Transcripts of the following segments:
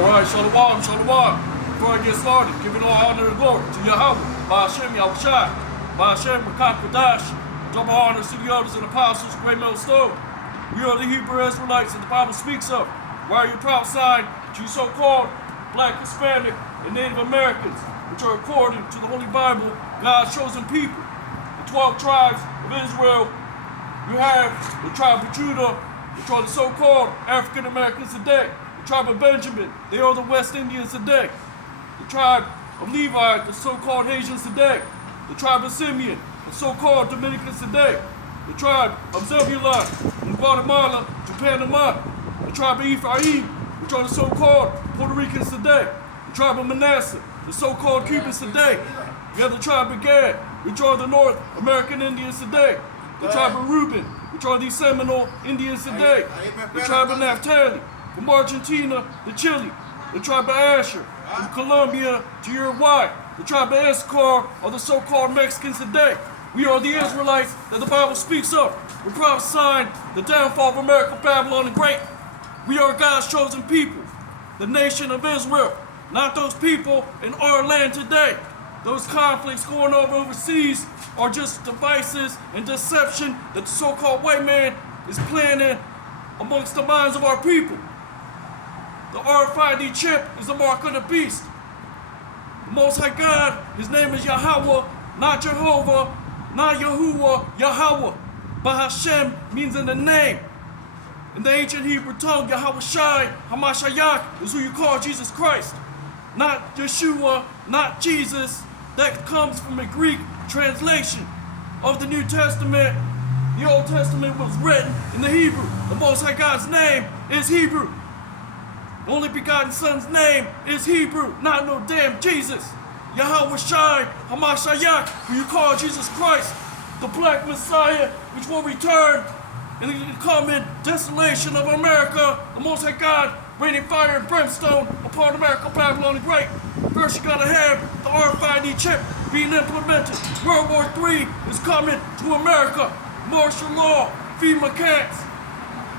Alright, Shalom, Shalom. Before I get started, giving all honor and glory to Yahweh, Ba'Hashem Yahushai, Ba'Hashem Makakadash, double honors to the elders and apostles, great millstone. We are the Hebrew Israelites that the Bible speaks of. Why are you proud sign to you so-called Black, Hispanic, and Native Americans, which are according to the Holy Bible, God's chosen people. The 12 tribes of Israel. You have the tribe of Judah, which are the so-called African Americans today. The tribe of Benjamin, they are the West Indians today. The tribe of Levi, the so-called Haitians today. The tribe of Simeon, the so-called Dominicans today. The tribe of Zebulon from Guatemala to Panama. The tribe of Ephraim, which are the so-called Puerto Ricans today. The tribe of Manasseh, the so-called Cubans today. You have the tribe of Gad, which are the North American Indians today. The tribe of Reuben, which are the Seminole Indians today. The tribe of Naphtali, from Argentina to Chile. The tribe of Asher, from Colombia to Uruguay. The tribe of Issachar are the so-called Mexicans today. We are the Israelites that the Bible speaks of. We're prophesying the downfall of America, Babylon, and Great. We are God's chosen people, the nation of Israel, not those people in our land today. Those conflicts going on overseas are just devices and deception that the so-called white man is planning amongst the minds of our people. The RFID chip is the mark of the beast. The Most High God, his name is Yahweh, not Jehovah, not Yahuwah, Yahweh. Ba'Hashem means in the name. In the ancient Hebrew tongue, Yahawashi, Hamashiach is who you call Jesus Christ. Not Yeshua, not Jesus. That comes from a Greek translation of the New Testament. The Old Testament was written in the Hebrew. The Most High God's name is Hebrew. The only begotten Son's name is Hebrew, not no damn Jesus. Yahawashi, Hamashiach, who you call Jesus Christ, the Black Messiah, which will return in the coming desolation of America. The Most High God raining fire and brimstone upon America, Babylon, and Great. First, you gotta have the RFID chip being implemented. World War III is coming to America. Martial law, FEMA camps.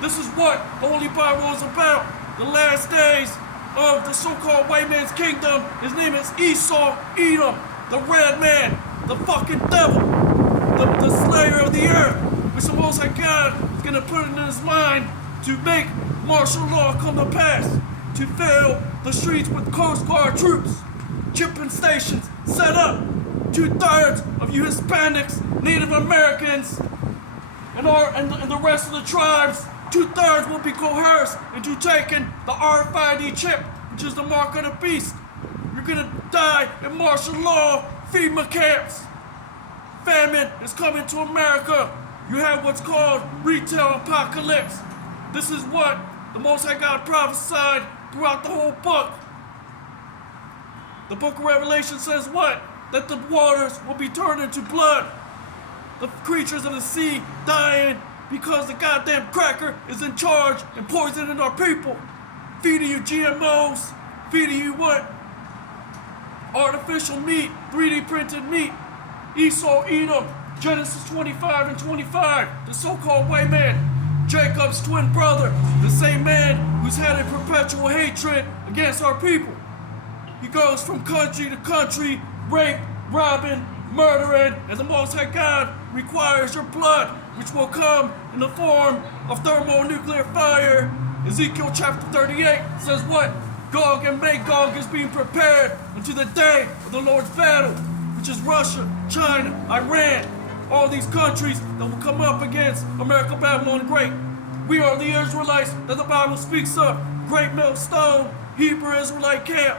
This is what the Holy Bible is about. The last days of the so-called white man's kingdom. His name is Esau, Edom, the red man, the fucking devil, the slayer of the earth, which the Most High God is gonna put it in his mind to make martial law come to pass, to fill the streets with Coast Guard troops, chipping stations set up. 2/3 of you Hispanics, Native Americans, and the rest of the tribes, 2/3 will be coerced into taking the RFID chip, which is the mark of the beast. You're gonna die in martial law, FEMA camps. Famine is coming to America. You have what's called retail apocalypse. This is what the Most High God prophesied throughout the whole book. The book of Revelation says what? That the waters will be turned into blood. The creatures of the sea dying because the goddamn cracker is in charge and poisoning our people. Feeding you GMOs, feeding you what? Artificial meat, 3D printed meat. Esau, Edom, Genesis 25 and 25, the so-called white man. Jacob's twin brother, the same man who's had a perpetual hatred against our people. He goes from country to country, rape, robbing, murdering, and the Most High God requires your blood, which will come in the form of thermonuclear fire. Ezekiel chapter 38 says what? Gog and Magog is being prepared unto the day of the Lord's battle, which is Russia, China, Iran, all these countries that will come up against America, Babylon, and Great. We are the Israelites that the Bible speaks of. Great Millstone, Hebrew Israelite Camp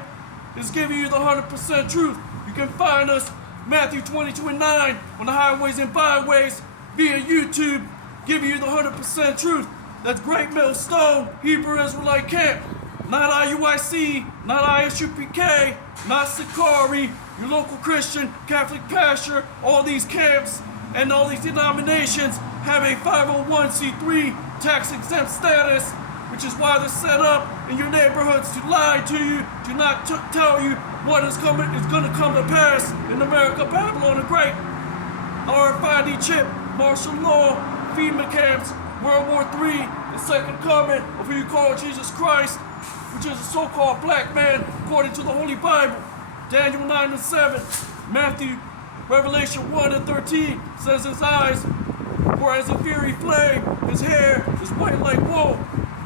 is giving you the 100% truth. You can find us Matthew 22 and 9 on the highways and byways via YouTube, giving you the 100% truth. That's Great Millstone, Hebrew Israelite Camp. Not IUIC, not ISUPK, not Sakari, your local Christian, Catholic pastor. All these camps and all these denominations have a 501c3 tax-exempt status, which is why they're set up in your neighborhoods to lie to you, to not tell you what is going to come to pass in America, Babylon, and Great. RFID chip, martial law, FEMA camps, World War III, the second coming of who you call Jesus Christ, which is a so-called black man according to the Holy Bible. Daniel 9:7, Matthew, Revelation 1:13 says his eyes were as a fiery flame, his hair is white like wool.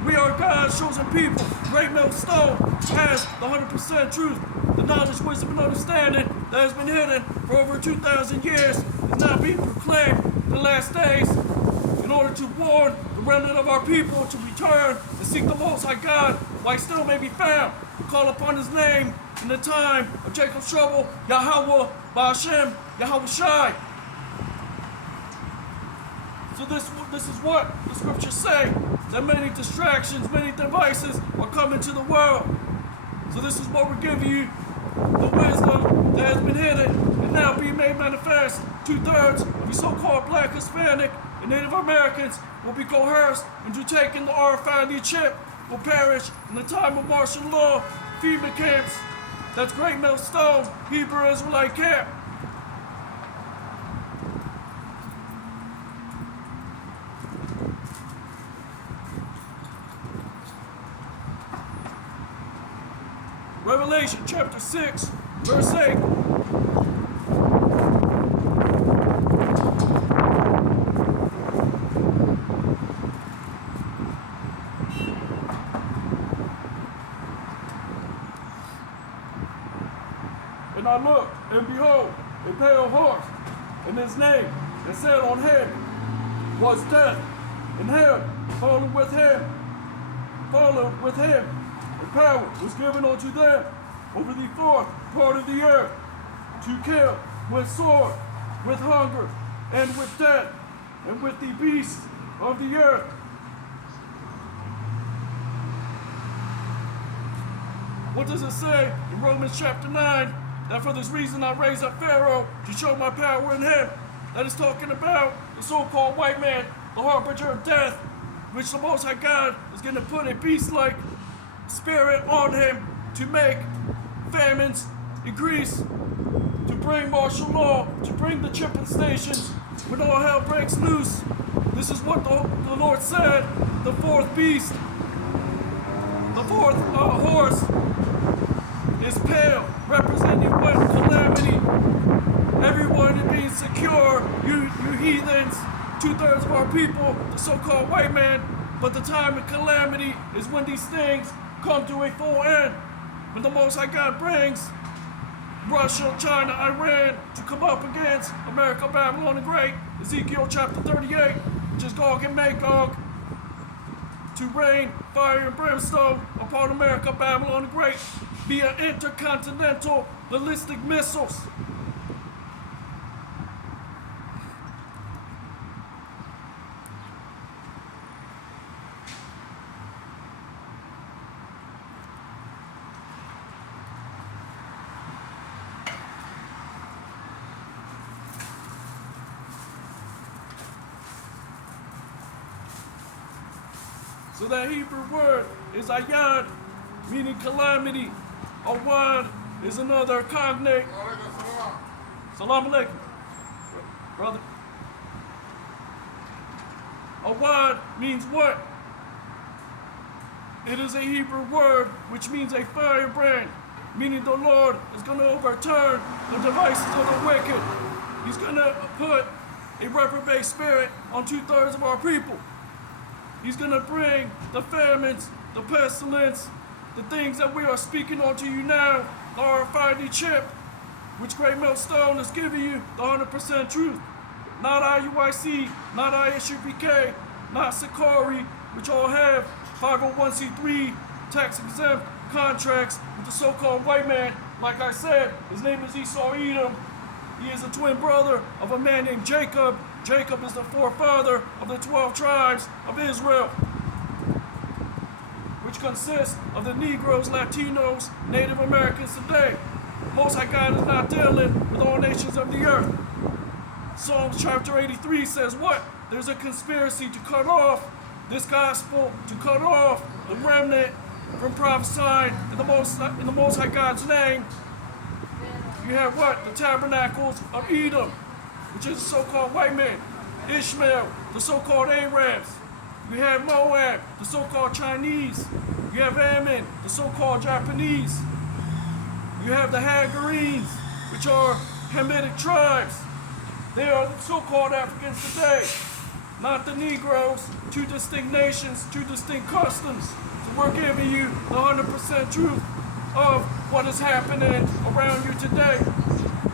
We are God's chosen people. Great Millstone has the 100% truth. The knowledge, wisdom, and understanding that has been hidden for over 2,000 years is now being proclaimed in the last days in order to warn the remnant of our people to return and seek the Most High God while he still may be found. Call upon his name in the time of Jacob's trouble, Yahweh, Ba'ashem, Yahweh Shai. So this is what the scriptures say, that many distractions, many devices are coming to the world. So this is what we're giving you, the wisdom that has been hidden and now being made manifest. 2/3 of the so-called black, Hispanic, and Native Americans will be coerced into taking the RFID chip, will perish in the time of martial law, FEMA camps. That's Great Millstone, Hebrew Israelite camp. Revelation chapter 6, verse 8. And I looked, and behold, a pale horse, and his name, and said on him was death, and him, following with him, and power was given unto them over the fourth part of the earth, to kill with sword, with hunger, and with death, and with the beasts of the earth. What does it say in Romans chapter 9? That for this reason I raised up Pharaoh to show my power in him. That is talking about the so-called white man, the harbinger of death, which the Most High God is going to put a beast-like spirit on him to make famines increase, to bring martial law, to bring the chipping stations when all hell breaks loose. This is what the Lord said. The fourth beast, the fourth horse is pale, representing what? Calamity. Everyone is being secure. You heathens, 2/3 of our people, the so-called white man. But the time of calamity is when these things come to a full end. When the Most High God brings Russia, China, Iran to come up against America, Babylon the Great, Ezekiel chapter 38, which is Gog and Magog, to rain fire and brimstone upon America, Babylon the Great, via intercontinental ballistic missiles. So that Hebrew word is ayad, meaning calamity. Awad is another cognate. Salam alaikum, brother. Awad means what? It is a Hebrew word which means a firebrand, meaning the Lord is going to overturn the devices of the wicked. He's going to put a reprobate spirit on 2/3 of our people. He's going to bring the famines, the pestilence, the things that we are speaking unto you now, the RFID chip, which Great Millstone is giving you the 100% truth. Not IUIC, not ISUPK, not Sakari, which all have 501c3 tax exempt contracts with the so-called white man. Like I said, his name is Esau Edom. He is a twin brother of a man named Jacob. Jacob is the forefather of the 12 tribes of Israel, which consists of the Negroes, Latinos, Native Americans today. Most High God is not dealing with all nations of the earth. Psalms chapter 83 says what? There's a conspiracy to cut off this gospel, to cut off the remnant from prophesying in the Most High God's name. You have what? The tabernacles of Edom, which is the so-called white man. Ishmael, the so-called Arabs. You have Moab, the so-called Chinese. You have Ammon, the so-called Japanese. You have the Hagarenes, which are Hamitic tribes. They are the so-called Africans today, not the Negroes. Two distinct nations, two distinct customs. So we're giving you the 100% truth of what is happening around you today.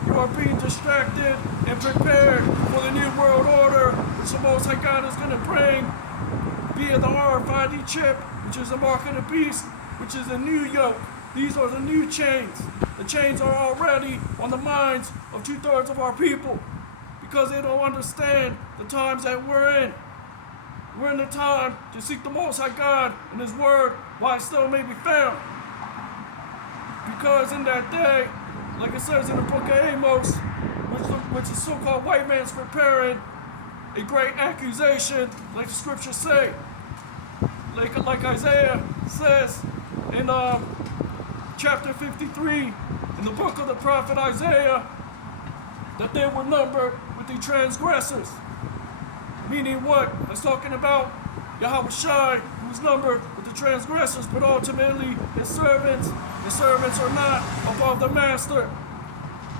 You are being distracted and prepared for the new world order, which the Most High God is going to bring via the RFID chip, which is the mark of the beast, which is a new yoke. These are the new chains. The chains are already on the minds of 2/3 of our people because they don't understand the times that we're in. We're in the time to seek the Most High God and His Word while it still may be found. Because in that day, like it says in the book of Amos, which the so-called white man's preparing a great accusation, like the scriptures say. Like Isaiah says in chapter 53 in the book of the prophet Isaiah, that they were numbered with the transgressors. Meaning what? It's talking about Yahweh Shai, who was numbered with the transgressors, but ultimately his servants are not above the master.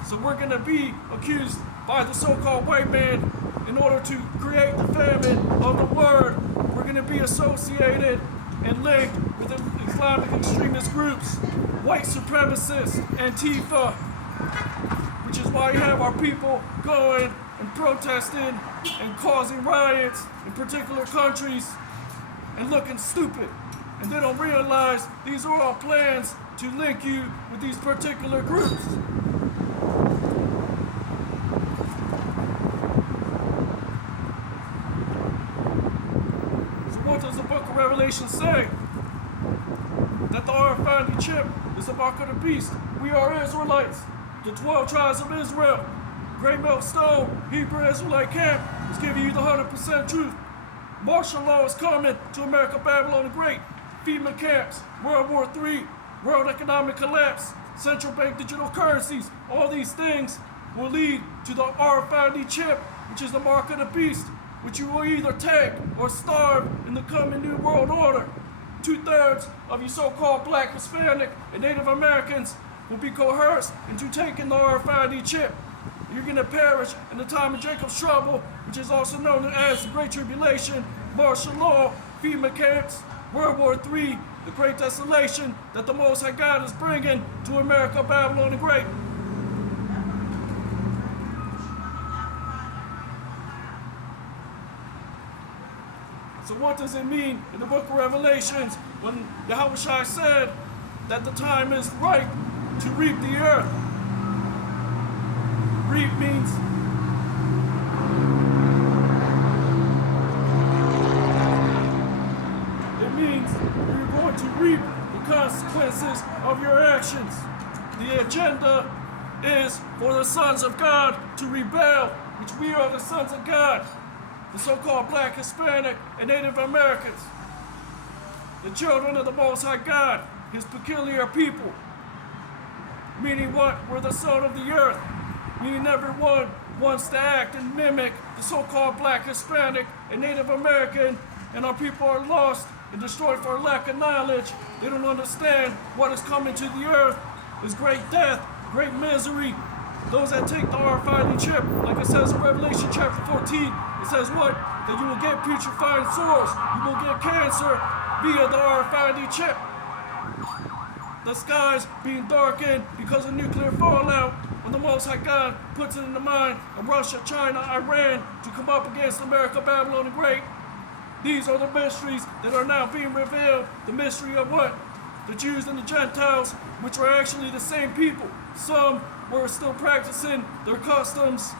So we're going to be accused by the so-called white man in order to create the famine of the word. We're going to be associated and linked with the Islamic extremist groups, white supremacists, Antifa, which is why you have our people going and protesting and causing riots in particular countries and looking stupid. And they don't realize these are all plans to link you with these particular groups. So what does the book of Revelation say? That the RFID chip is the mark of the beast. We are Israelites, the 12 tribes of Israel. Great Millstone, Hebrew Israelite camp is giving you the 100% truth. Martial law is coming to America, Babylon the Great. FEMA camps, World War III, world economic collapse, central bank digital currencies. All these things will lead to the RFID chip, which is the mark of the beast, which you will either take or starve in the coming new world order. 2/3 of you so-called black, Hispanic, and Native Americans will be coerced into taking the RFID chip. You're going to perish in the time of Jacob's trouble, which is also known as the Great Tribulation, martial law, FEMA camps, World War III, the Great Desolation that the Most High God is bringing to America, Babylon the Great. So what does it mean in the book of Revelations when Yahweh Shai said that the time is right to reap the earth? Reap means you're going to reap the consequences of your actions. The agenda is for the sons of God to rebel, which we are the sons of God, the so-called black, Hispanic, and Native Americans, the children of the Most High God, His peculiar people. Meaning what? We're the salt of the earth. Meaning everyone wants to act and mimic the so-called black, Hispanic, and Native American, and our people are lost and destroyed for lack of knowledge. They don't understand what is coming to the earth is great death, great misery. Those that take the RFID chip, like it says in Revelation chapter 14, it says what? That you will get putrefying sores, you will get cancer via the RFID chip. The skies being darkened because of nuclear fallout, when the Most High God puts it in the mind of Russia, China, Iran to come up against America, Babylon the Great. These are the mysteries that are now being revealed. The mystery of what? The Jews and the Gentiles, which are actually the same people. Some were still practicing their customs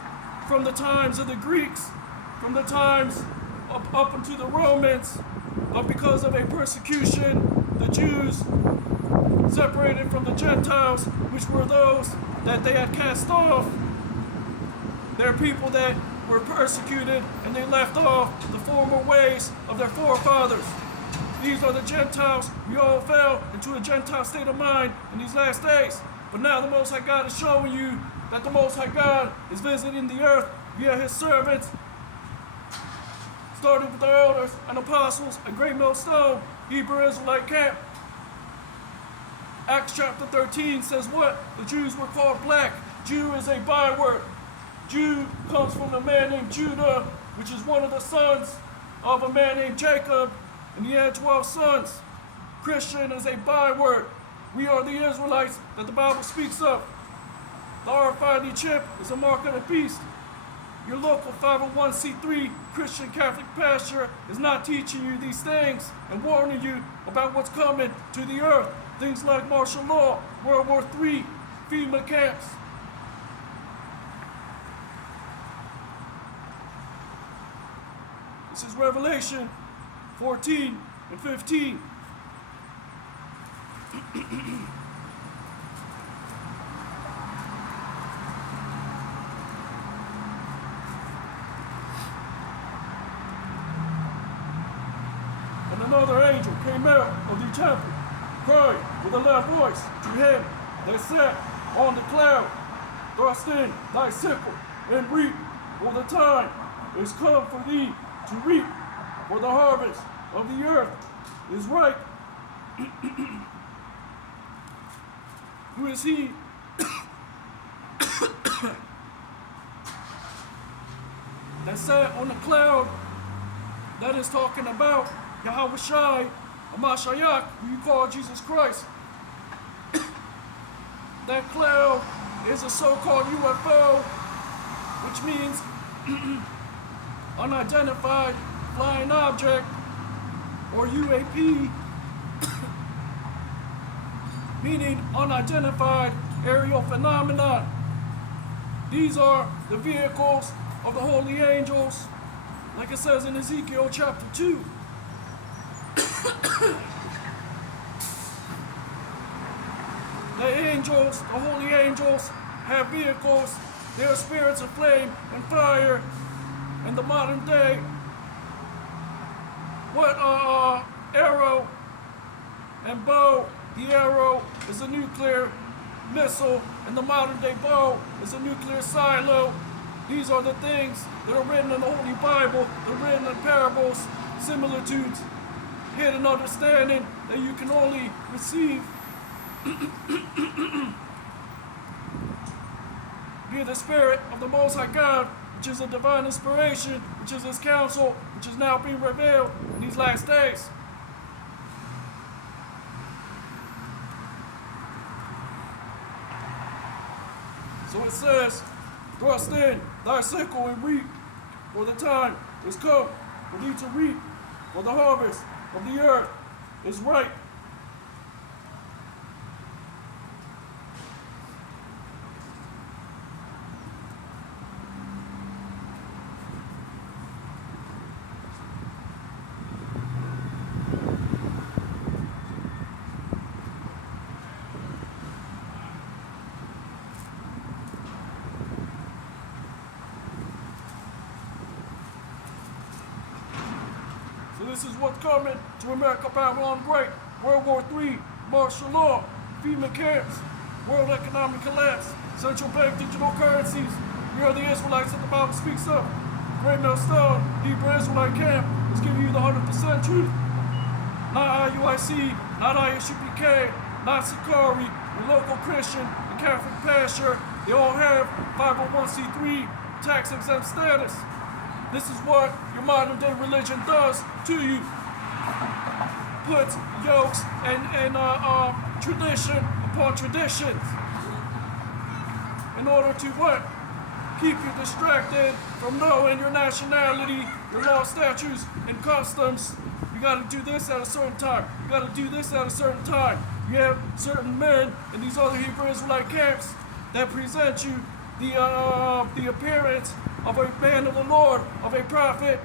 from the times of the Greeks, from the times up into the Romans, but because of a persecution, the Jews separated from the Gentiles, which were those that they had cast off. They're people that were persecuted and they left off the former ways of their forefathers. These are the Gentiles. We all fell into a Gentile state of mind in these last days. But now the Most High God is showing you that the Most High God is visiting the earth via His servants. It's starting with the elders and apostles at Great Millstone, Hebrew Israelite camp. Acts chapter 13 says what? The Jews were called black. Jew is a byword. Jew comes from a man named Judah, which is one of the sons of a man named Jacob, and he had 12 sons. Christian is a byword. We are the Israelites that the Bible speaks of. The RFID chip is a mark of the beast. Your local 501c3 Christian Catholic pastor is not teaching you these things and warning you about what's coming to the earth. Things like martial law, World War III, FEMA camps. This is Revelation 14 and 15. And another angel came out of the temple, crying with a loud voice to him that sat on the cloud, thrust in thy sickle and reap, for the time is come for thee to reap, for the harvest of the earth is ripe. Who is he that sat on the cloud? That is talking about Yahweh Shai, Mashiach, who you call Jesus Christ. That cloud is a so-called UFO, which means unidentified flying object, or UAP, meaning unidentified aerial phenomenon. These are the vehicles of the holy angels, like it says in Ezekiel chapter 2. The angels, the holy angels, have vehicles. They are spirits of flame and fire. In the modern day, what arrow and bow? The arrow is a nuclear missile, and the modern day bow is a nuclear silo. These are the things that are written in the Holy Bible. They're written in parables, similitudes, hidden understanding that you can only receive via the Spirit of the Most High God, which is a divine inspiration, which is His counsel, which is now being revealed in these last days. So it says, thrust in thy sickle and reap, for the time is come for thee to reap, for the harvest of the earth is ripe. This is what's coming to America, Babylon Great, World War III, martial law, FEMA camps, world economic collapse, central bank digital currencies. We are the Israelites that the Bible speaks of. Great Millstone, Hebrew Israelite camp is giving you the 100% truth. Not IUIC, not ISUPK, not Sakari, the local Christian, the Catholic pastor. They all have 501c3 tax exempt status. This is what your modern day religion does to you. Puts yokes and tradition upon traditions. In order to what? Keep you distracted from knowing your nationality, your law, statutes, and customs. You gotta do this at a certain time. You gotta do this at a certain time. You have certain men in these other Hebrew Israelite camps that present you the appearance of a man of the Lord, of a prophet,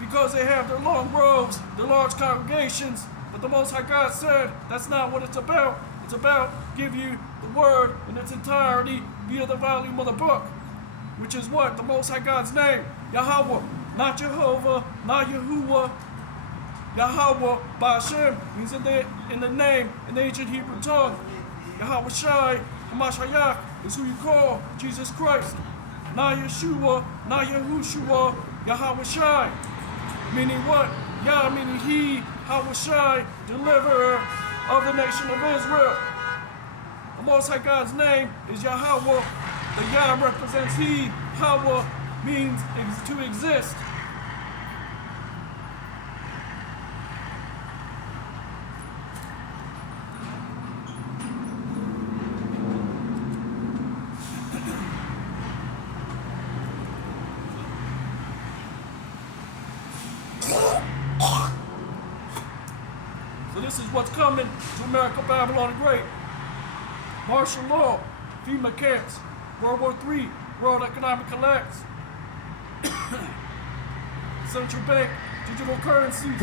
because they have their long robes, their large congregations. But the Most High God said that's not what it's about. It's about give you the word in its entirety via the volume of the book, which is what? The Most High God's name, Yahweh, not Jehovah, not Yahuwah. Yahweh, Ba'ashem, means in the name, in the ancient Hebrew tongue. Yahweh Shai, Mashiach, is who you call Jesus Christ. Not Yeshua, not Yahushua, Yahweh Shai. meaning what? Yah, meaning he, Hawashai, deliverer of the nation of Israel. The Most High God's name is Yahweh. The Yah represents he. Hawa means to exist. So this is what's coming to America, Babylon the Great. Martial law, FEMA camps, World War III, World Economic Collapse, central bank, digital currencies.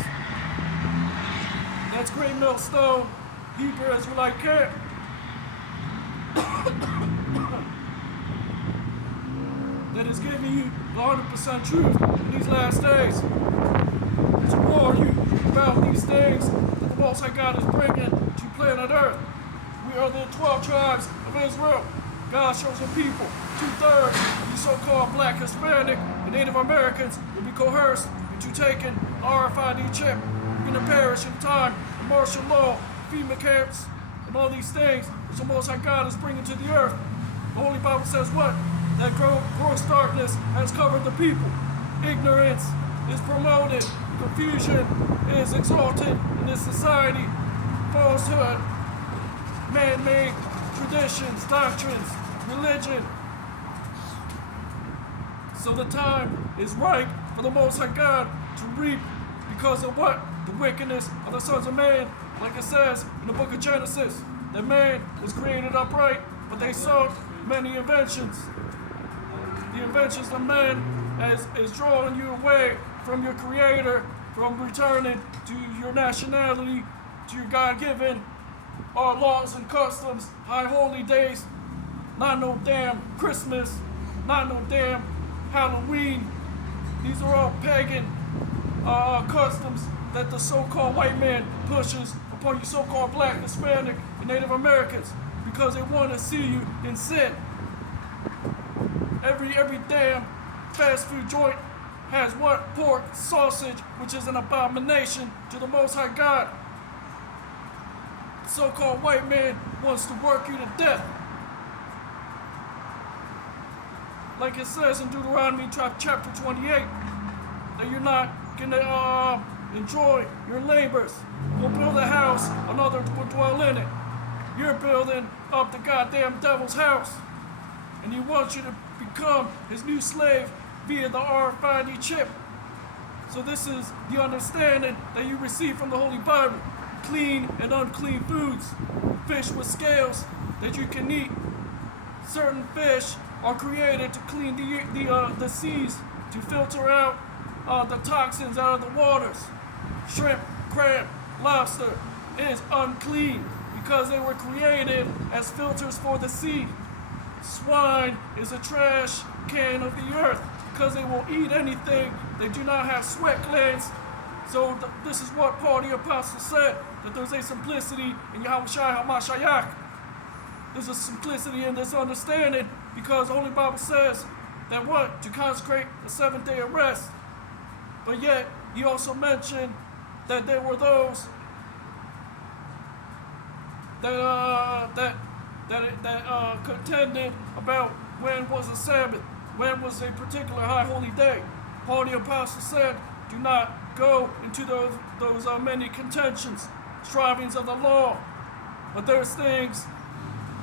That's Great Millstone, Hebrew Israelite camp. That is giving you the 100% truth in these last days. To warn you about these things that the Most High God is bringing to planet Earth. We are the 12 tribes of Israel, God's chosen people. 2/3 of the so-called Black, Hispanic, and Native Americans will be coerced into taking RFID chip. We're going to perish in time of martial law, FEMA camps, and all these things which the Most High God is bringing to the earth. The Holy Bible says what? That gross darkness has covered the people. Ignorance is promoted. Confusion is exalted in this society. Falsehood, man-made traditions, doctrines, religion. So the time is right for the Most High God to reap because of what? The wickedness of the sons of man. Like it says in the book of Genesis, that man was created upright, but they sought many inventions. The inventions of man is drawing you away from your Creator, from returning to your nationality, to your God-given laws and customs, high holy days, not no damn Christmas, not no damn Halloween. These are all pagan customs that the so-called white man pushes upon you so-called Black, Hispanic, and Native Americans because they want to see you in sin. Every damn fast food joint has what? Pork, sausage, which is an abomination to the Most High God. The so-called white man wants to work you to death. Like it says in Deuteronomy chapter 28, that you're not gonna enjoy your labors. Go build a house, another will dwell in it. You're building up the goddamn devil's house. And he wants you to become his new slave via the RFID chip. So this is the understanding that you receive from the Holy Bible. Clean and unclean foods. Fish with scales that you can eat. Certain fish are created to clean the seas, to filter out the toxins out of the waters. Shrimp, crab, lobster is unclean because they were created as filters for the sea. Swine is a trash can of the earth because they will eat anything. They do not have sweat glands. So this is what Paul the Apostle said, that there's a simplicity in Yahushua HaMashiach. There's a simplicity in this understanding because the Holy Bible says that what? To consecrate the 7th day of rest. But yet, he also mentioned that there were those that contended about when was a Sabbath, when was a particular high holy day. Paul the Apostle said, do not go into those many contentions, strivings of the law. But there's things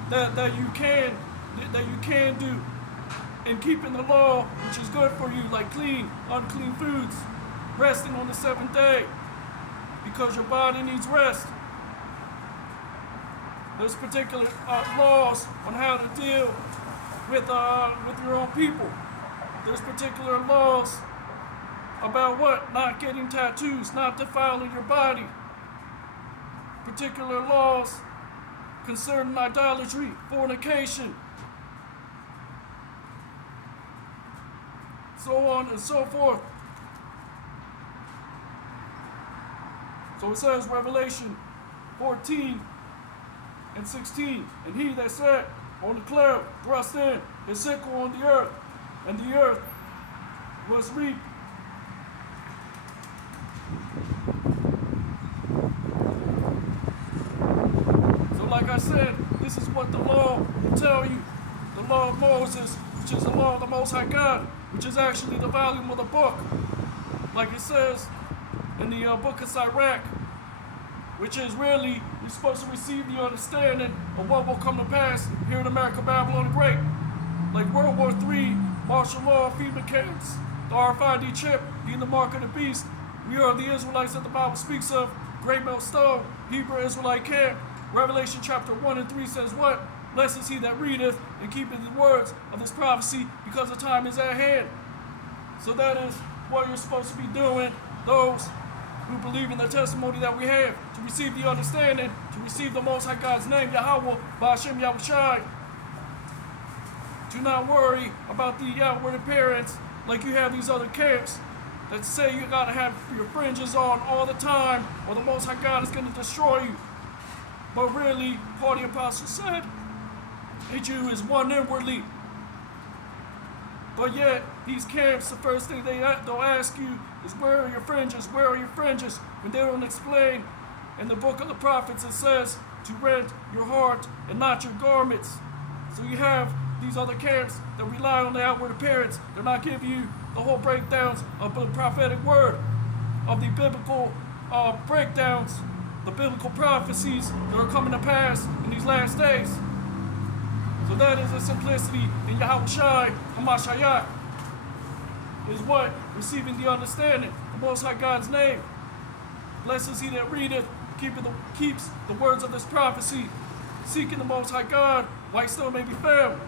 that you can do in keeping the law, which is good for you, like clean, unclean foods, resting on the 7th day, because your body needs rest. There's particular laws on how to deal with your own people. There's particular laws about what? Not getting tattoos, not defiling your body. Particular laws concerning idolatry, fornication, so on and so forth. So it says, Revelation 14 and 16, and he that sat on the cloud thrust in his sickle on the earth, and the earth was reaped said, this is what the law will tell you. The law of Moses, which is the law of the Most High God, which is actually the volume of the book. Like it says in the book of Sirach, which is really, you're supposed to receive the understanding of what will come to pass here in America, Babylon the Great. Like World War III, martial law, FEMA camps, the RFID chip being the mark of the beast. We are the Israelites that the Bible speaks of, Great Millstone, Hebrew Israelite camp. Revelation chapter 1 and 3 says what? Blessed is he that readeth and keepeth the words of this prophecy, because the time is at hand. So that is what you're supposed to be doing, those who believe in the testimony that we have, to receive the understanding, to receive the Most High God's name, Yahweh, Ba'ashem Yahushai. Do not worry about the outward appearance like you have these other camps that say you gotta have your fringes on all the time or the Most High God is gonna destroy you. But really, Paul the Apostle said, a Jew is one inwardly. But yet, these camps, the first thing they'll ask you is, where are your fringes? Where are your fringes? When they don't explain, in the book of the prophets it says to rend your heart and not your garments. So you have these other camps that rely on the outward appearance. They're not giving you the whole breakdowns of the prophetic word, of the biblical breakdowns, the biblical prophecies that are coming to pass in these last days. So that is the simplicity in Yahushai, Hamashiach, is what? Receiving the understanding, the Most High God's name. Blessed is he that readeth, keeps the words of this prophecy, seeking the Most High God, while he still may be found.